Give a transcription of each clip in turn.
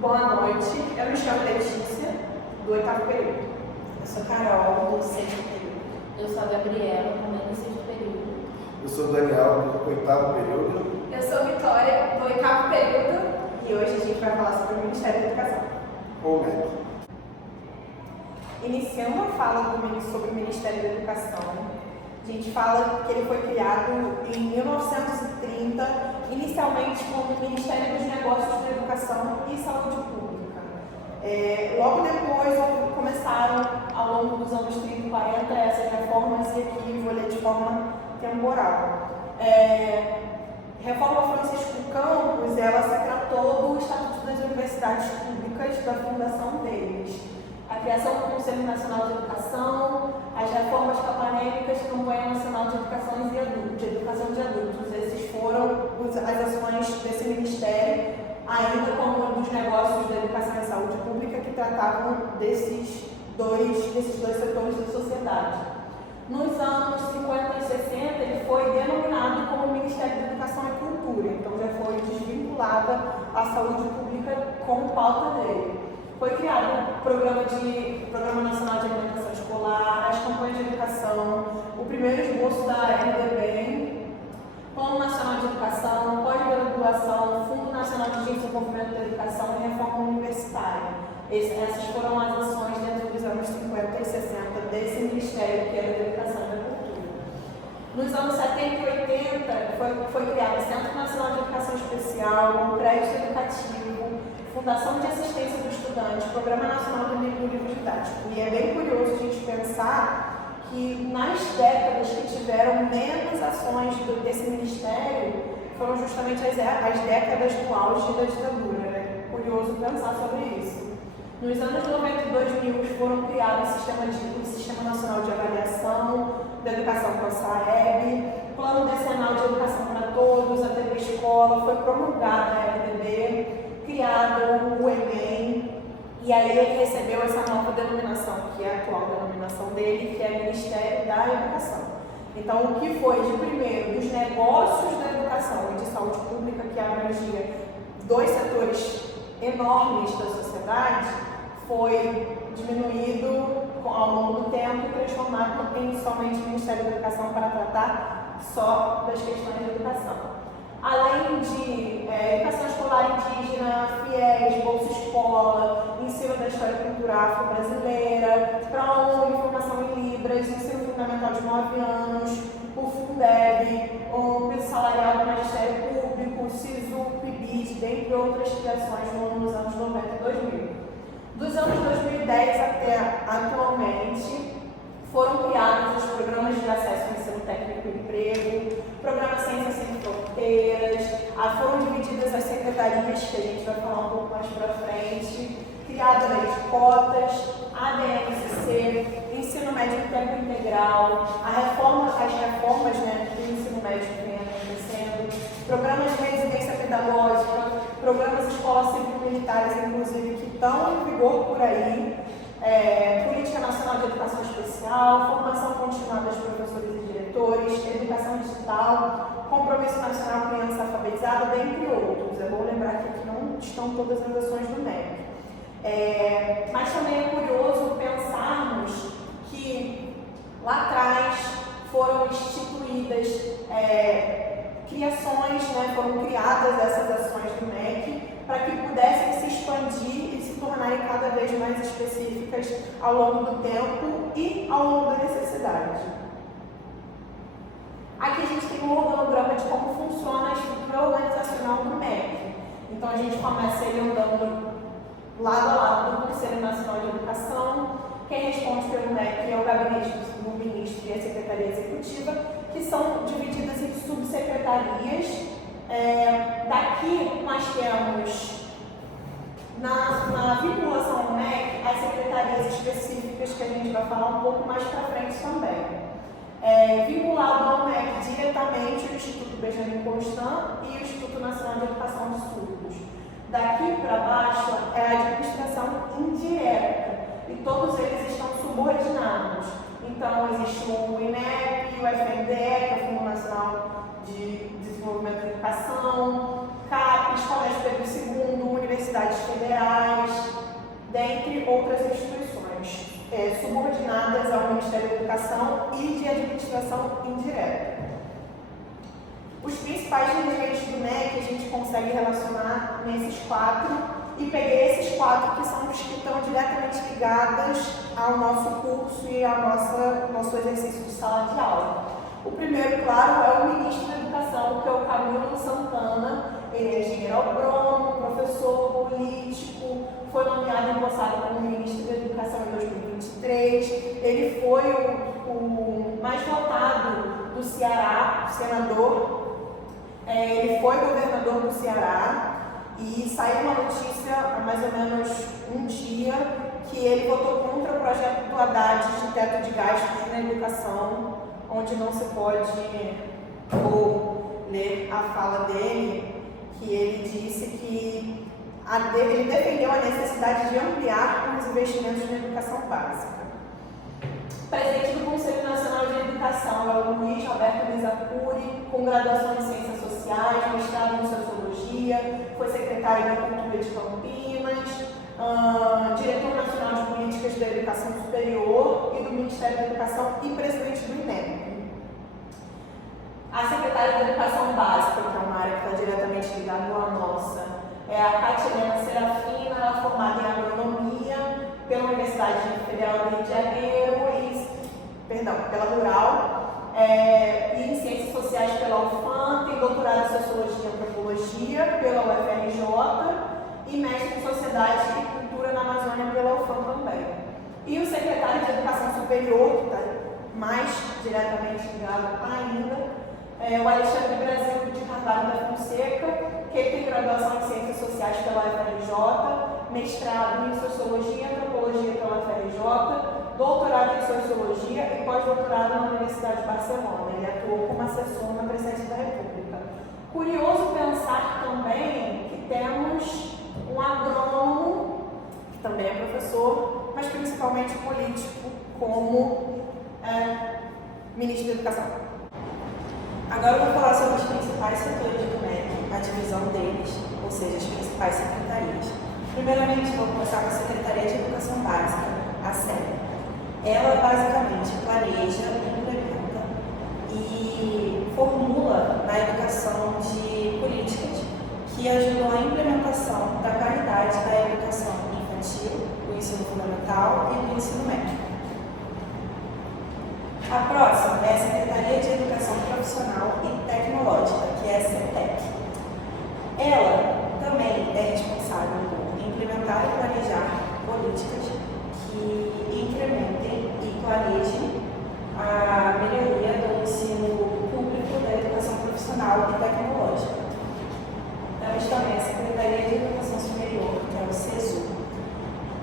Boa noite, eu me chamo Letícia, do 8º período. Eu sou Carol, do 6º período. Eu sou a Gabriela, também do 6º período. Eu sou Daniel, do 8º período. Eu sou Vitória, do 8º período, e hoje a gente vai falar sobre o Ministério da Educação. Ou MEC. Iniciando a fala sobre o Ministério da Educação, a gente fala que ele foi criado em 1930, inicialmente como Ministério dos Negócios da Educação e Saúde Pública. Logo depois começaram, ao longo dos anos 30 e 40, essas reformas, e aqui vou ler de forma temporal. Reforma Francisco Campos, ela se tratou do Estatuto das Universidades Públicas, da fundação deles. A criação do Conselho Nacional de Educação, as reformas capanêmicas, Campanha Nacional de Educação de Adultos. Esses foram as ações desse ministério, ainda como dos negócios da educação e saúde pública, que tratavam desses dois setores da sociedade. Nos anos 50 e 60, ele foi denominado como Ministério da Educação e Cultura, então já foi desvinculada a saúde pública como pauta dele. Foi criado o Programa Nacional de Alimentação Escolar, as campanhas de educação, o primeiro esboço da RDB, Plano Nacional de Educação, Pós-Graduação, Fundo Nacional de Desenvolvimento da Educação e Reforma Universitária. Essas foram as ações dentro dos anos 50 e 60 desse Ministério, que era da Educação e da Cultura. Nos anos 70 e 80, foi criado o Centro Nacional de Educação Especial, o Crédito Educativo, Fundação de Assistência do Estudante, Programa Nacional do Livro Didático. E é bem curioso a gente pensar que nas décadas que tiveram menos ações desse ministério foram justamente as décadas do auge da ditadura. É curioso pensar sobre isso. Nos anos 90 e 2000 foram criados o Sistema Nacional de Avaliação da Educação com a SAEB, Plano Decenal de Educação para Todos, a TV Escola, foi promulgada a RDB, criado o Enem, e aí ele recebeu essa nova denominação, que é a atual denominação dele, que é Ministério da Educação. Então, o que foi de primeiro dos negócios da educação e de saúde pública, que abrangia dois setores enormes da sociedade, foi diminuído ao longo do tempo e transformado em somente Ministério da Educação para tratar só das questões de educação. Além de educação escolar indígena, FIES, Bolsa Escola, ensino da história cultural afro-brasileira, ProUni, formação em Libras, ensino fundamental de 9 anos, o Fundeb, o piso salarial do Ministério Público, o SISU, o PIBID, dentre outras criações nos anos 90 e 2000. Dos anos 2010 até atualmente, foram criados os programas de acesso ao ensino técnico e emprego, programa Ciências Sem Fronteiras, foram divididas as secretarias, que a gente vai falar um pouco mais para frente, criada a lei de cotas, ADMCC, ensino médio em tempo integral, as reformas do ensino médio que vem acontecendo, programas de residência pedagógica, programas de escolas cívico-militares, inclusive, que estão em vigor por aí, Política Nacional de Educação Especial, formação continuada de professores e diretores, educação digital, Compromisso Nacional Criança Alfabetizada, dentre outros. É bom lembrar que aqui não estão todas as ações do MEC. Mas também é curioso pensarmos que lá atrás foram instituídas criações, foram criadas essas ações do MEC para que pudessem se expandir e se tornarem cada vez mais específicas ao longo do tempo e ao longo da necessidade. Aqui a gente tem um organograma de como funciona a estrutura organizacional do MEC. Então a gente começa ele andando lado a lado do Conselho Nacional de Educação. Quem responde pelo MEC é o gabinete do ministro e a secretaria executiva, que são divididas em subsecretarias. Daqui nós temos, na vinculação ao MEC, as secretarias específicas, que a gente vai falar um pouco mais para frente também. Vinculado ao MEC diretamente o Instituto Benjamin Constant e o Instituto Nacional de Educação de Surdos. Daqui para baixo é a administração indireta, e todos eles estão subordinados. Então, existe o INEP, o FNDE, que é o Fundo Nacional de Desenvolvimento da Educação, CAPES, Colégio Pedro II, universidades federais, dentre outras instituições subordinadas ao Ministério da Educação e de Administração Indireta. Os principais dirigentes do MEC a gente consegue relacionar nesses 4 e peguei esses 4 que são os que estão diretamente ligados ao nosso curso e ao nosso exercício de sala de aula. O primeiro, claro, é o ministro da Educação, que é o Camilo Santana. Ele é engenheiro agrônomo, professor, político, foi nomeado e empossado como ministro da Educação em 2023. Ele foi o mais votado do Ceará, senador. Ele foi governador do Ceará e saiu uma notícia há mais ou menos um dia que ele votou contra o projeto do Haddad de teto de gastos na educação, onde não se pode ler a fala dele, que ele disse que ele defendeu a necessidade de ampliar os investimentos na educação básica. O presidente do Conselho Nacional de Educação é o Luiz Roberto Misacuri, com graduação em Ciências Sociais, mestrado em Sociologia, foi secretário da Cultura de Campinas, diretor nacional de Políticas da Educação Superior e do Ministério da Educação e presidente do INEP. A secretária da Educação Básica, que é uma área que está diretamente ligada à nossa, é a Catilena Serafina, ela é formada em Agronomia pela Universidade Federal do Rio de Janeiro pela Rural, e em Ciências Sociais pela UFAM, tem doutorado em Sociologia e Antropologia pela UFRJ e mestre em Sociedade e Cultura na Amazônia pela UFAM também. E o secretário de Educação Superior, que está mais diretamente ligado ainda, é o Alexandre Brasil de Carvalho da Fonseca, que ele tem graduação em Ciências Sociais pela UFRJ, mestrado em Sociologia e Antropologia pela UFRJ, doutorado em Sociologia e pós-doutorado na Universidade de Barcelona. Ele atuou como assessor na Presidência da República. Curioso pensar também que temos um agrônomo, que também é professor, mas principalmente político, como ministro da Educação. Agora eu vou falar sobre os principais setores do MEC, a divisão deles, ou seja, as principais secretarias. Primeiramente, vou começar com a Secretaria de Educação Básica, a SEB. Ela basicamente planeja, implementa e formula na educação de políticas que ajudam à implementação da qualidade da educação infantil, do ensino fundamental e do ensino médio. A próxima é a Secretaria de Educação Profissional e Tecnológica, que é a CETEC. Ela também é responsável por implementar e planejar políticas que incrementem e planejem a melhoria do ensino público da educação profissional e tecnológica. Temos também a Secretaria de Educação Superior, que é o SESU.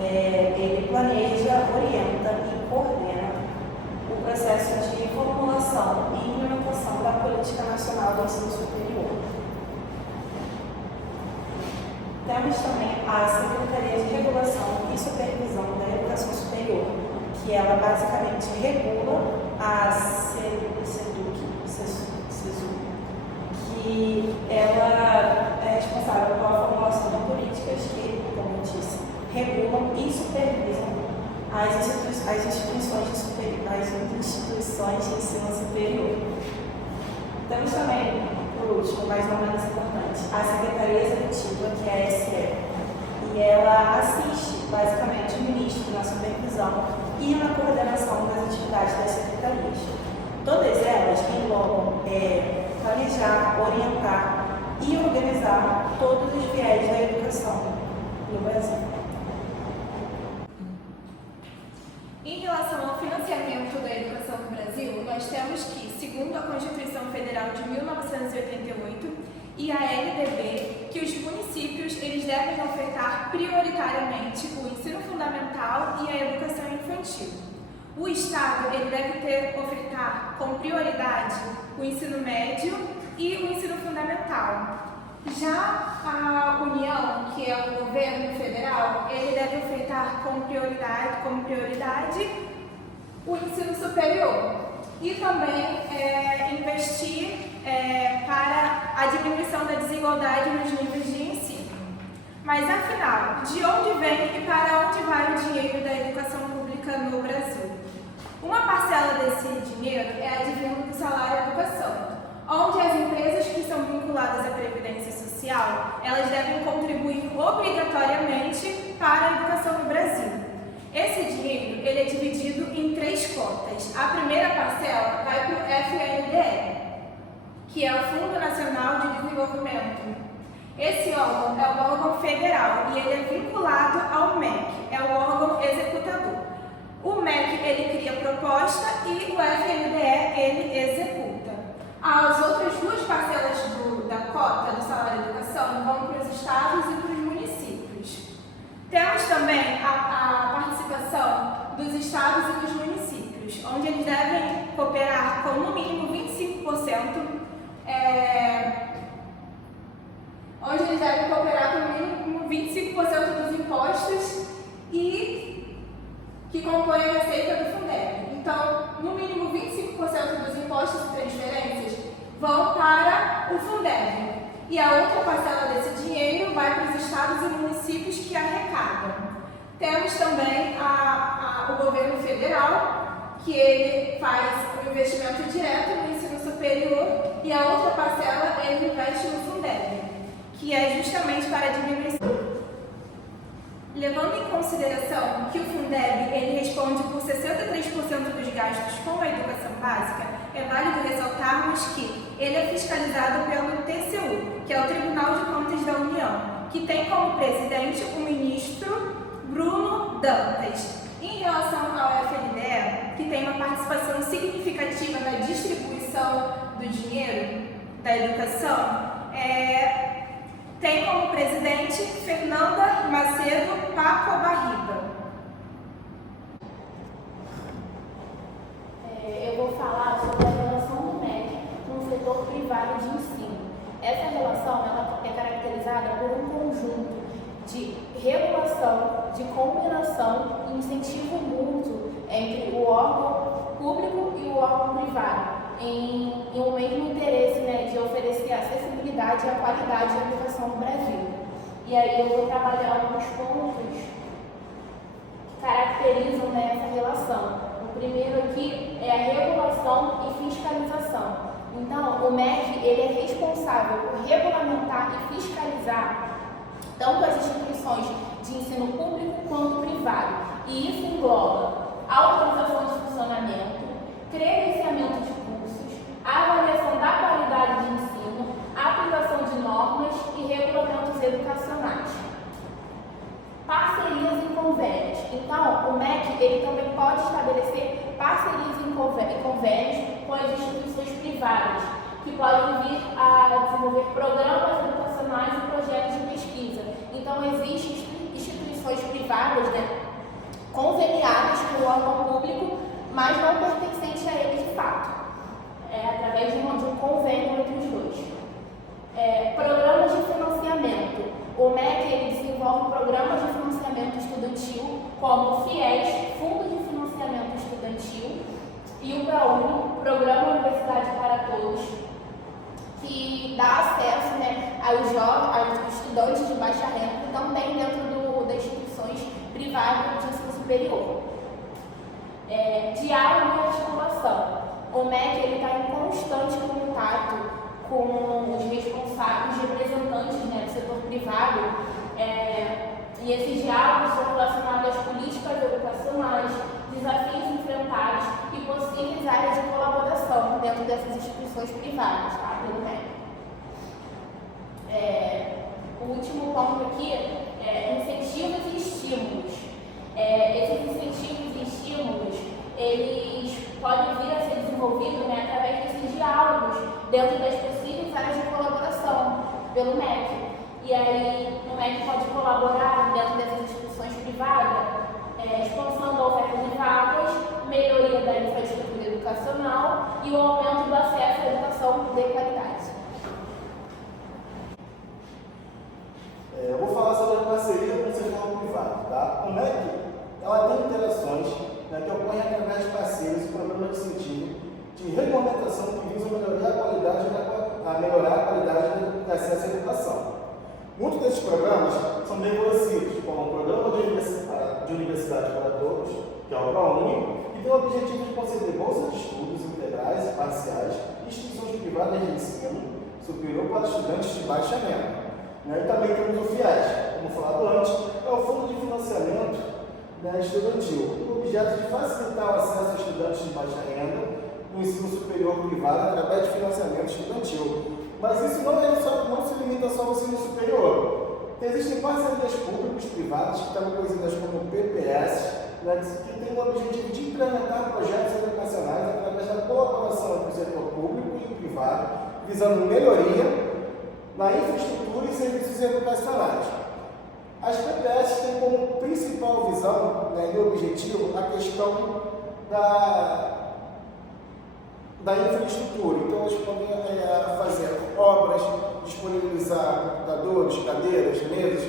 Ele planeja, orienta e coordena o processo de formulação e implementação da Política Nacional do Ensino Superior. Temos também a Secretaria de Regulação e Supervisão da Educação Superior, que ela basicamente regula a SEDUC, que ela é responsável pela formulação de políticas que, como eu disse, regulam e supervisam as instituições de ensino superior. Temos também, por último, mas não menos importante, a Secretaria Executiva, que é a SE, e ela assiste, basicamente, o ministro na supervisão e na coordenação das atividades das secretarias. Todas elas englobam planejar, orientar e organizar todos os viés da educação no Brasil. Em relação ao financiamento da educação no Brasil, nós temos que, segundo a Constituição Federal de 1988 e a LDB, que os municípios eles devem ofertar prioritariamente o ensino fundamental e a educação infantil. O Estado ele deve ofertar com prioridade o ensino médio e o ensino fundamental. Já a União, que é o governo federal, ele deve ofertar como prioridade o ensino superior e também investir para a diminuição da desigualdade nos níveis de ensino. Mas afinal, de onde vem e para onde vai o dinheiro da educação pública no Brasil? Uma parcela desse dinheiro é advindo do salário educação, onde as empresas que são vinculadas à Previdência Social, elas devem contribuir obrigatoriamente para a educação no Brasil. Esse dinheiro ele é dividido em 3 cotas. A primeira parcela vai para o FNDE, que é o Fundo Nacional de Desenvolvimento. Esse órgão é um órgão federal e ele é vinculado ao MEC, é o órgão executador. O MEC ele cria proposta e o FNDE ele executa. As outras 2 parcelas da cota do salário de educação vão para os estados e para os municípios. Temos também a participação dos estados e dos municípios, onde eles devem cooperar com no mínimo 25%, onde eles devem cooperar com no mínimo 25% dos impostos e que compõem a receita do Fundeb. Então, no mínimo 25% dos impostos e transferências vão para o Fundeb. E a outra parcela desse dinheiro vai para os estados e municípios que arrecadam. Temos também o governo federal, que ele faz o investimento direto no ensino superior, e a outra parcela ele investe no Fundeb, que é justamente para a diminuição. Levando em consideração que o Fundeb ele responde por 63% dos gastos com a educação básica, é válido ressaltarmos que ele é fiscalizado pelo TCU, que é o Tribunal de Contas da União, que tem como presidente o ministro Bruno Dantas. Em relação ao FNDE, que tem uma participação significativa na distribuição do dinheiro da educação, tem como presidente Fernanda Macedo Pacobarriba. Eu vou falar sobre a relação do MEC com o setor privado de ensino. Essa relação ela é caracterizada por um conjunto de regulação, de combinação e incentivo mútuo entre o órgão público e o órgão privado, em um mesmo interesse, né, de oferecer acessibilidade e a qualidade da educação no Brasil. E aí eu vou trabalhar alguns pontos que caracterizam, né, essa relação. O primeiro aqui é a regulação e fiscalização. Então, o MEC ele é responsável por regulamentar e fiscalizar tanto as instituições de ensino público quanto privado. E isso engloba autorização de funcionamento, credenciamento de cursos, avaliação da qualidade de ensino, aplicação de normas e regulamentos educacionais. Parcerias e convênios. Então, o MEC ele também pode estabelecer parcerias e convênios com as instituições privadas, que podem vir a desenvolver programas educacionais e projetos de pesquisa. Então, existem instituições privadas, né, conveniadas com o órgão público, mas não pertencentes a ele de fato, através de um convênio entre os dois. Programas de financiamento. O MEC ele desenvolve programas de financiamento estudantil, como o FIES, Fundo de Financiamento Estudantil, e o ProUni, Programa Universidade para Todos, que dá acesso, né, aos estudantes de baixa renda, também dentro das instituições privadas de ensino superior. Diálogo e articulação. O MEC está em constante contato com os responsáveis, representantes, né, do setor privado, e esses diálogos são relacionados às políticas educacionais, desafios enfrentados e possíveis áreas de colaboração dentro dessas instituições privadas, tá, pelo MEC. O último ponto aqui é incentivos e estímulos. Esses incentivos e estímulos, eles podem vir a ser desenvolvidos, né, através desses diálogos dentro das possíveis áreas de colaboração pelo MEC. E aí o MEC pode colaborar dentro dessas instituições privadas, expansão da oferta de vagas, melhoria da infraestrutura educacional e o aumento do acesso à educação de qualidade. Eu vou falar sobre a parceria com o setor privado, tá? O MEC, ela tem interações, né, que ocorrem através de parceiros e programas de incentivo de regulamentação que visam melhorar a qualidade de acesso à educação. Muitos desses programas são bem conhecidos, como o Programa de Universidade para Todos, que é o ProUni, que tem o objetivo de conceder bolsas de estudos integrais e parciais e instituições privadas de ensino superior para estudantes de baixa renda. E também temos o FIES, como falado antes, é o Fundo de Financiamento Estudantil, com o objeto de facilitar o acesso a estudantes de baixa renda no ensino superior privado através de financiamento estudantil. Mas isso não se limita só ao ensino superior. Existem parcerias públicos privadas, que estão conhecidas como PPS, que têm o objetivo de implementar projetos educacionais através da colaboração entre o setor público e privado, visando melhoria na infraestrutura e serviços educacionais. As PPS têm como principal visão e objetivo a questão da infraestrutura. Então, eles podem fazer obras, disponibilizar computadores, cadeiras, mesas.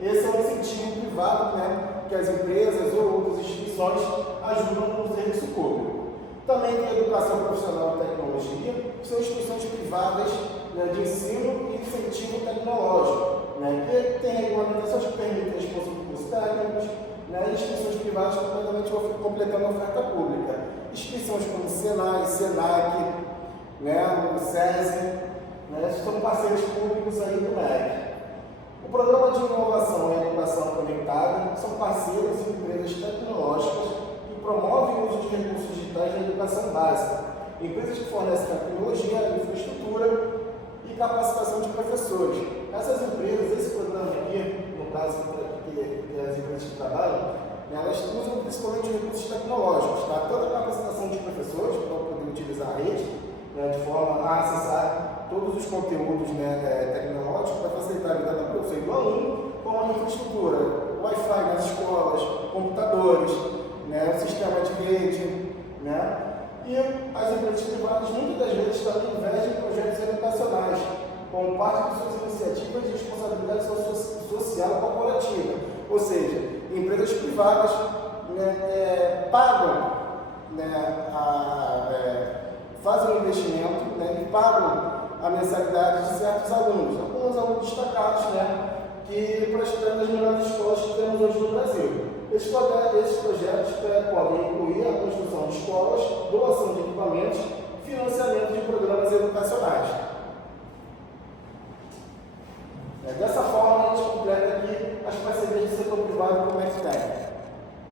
Esse é um incentivo privado, que as empresas ou outras instituições ajudam no serviço público. Também tem a educação profissional e tecnologia, que são instituições privadas de ensino e incentivo tecnológico, que tem regulamentações que permitem a exposição de cursos técnicos, e instituições privadas completando a oferta pública. Instituições como Senai, Senac, o SESI, são parceiros públicos aí do MEC. O Programa de Inovação e Educação Conectada são parceiros e empresas tecnológicas que promovem o uso de recursos digitais na educação básica. Empresas que fornecem tecnologia, infraestrutura e capacitação de professores. Essas empresas, esse programa aqui, no caso que as empresas que trabalham, elas usam principalmente recursos tecnológicos, tanto a capacitação de professores para poder utilizar a rede, de forma a acessar todos os conteúdos tecnológicos para facilitar a vida do professor e do aluno, como a infraestrutura, Wi-Fi nas escolas, computadores, o sistema de rede, E as empresas privadas muitas das vezes também investem em projetos educacionais, como parte de suas iniciativas de responsabilidade social corporativa. Ou seja, empresas privadas pagam, fazem um investimento e pagam a mensalidade de certos alunos, alguns alunos destacados, que para estudar nas melhores escolas que temos hoje no Brasil. Esses projetos podem incluir a construção de escolas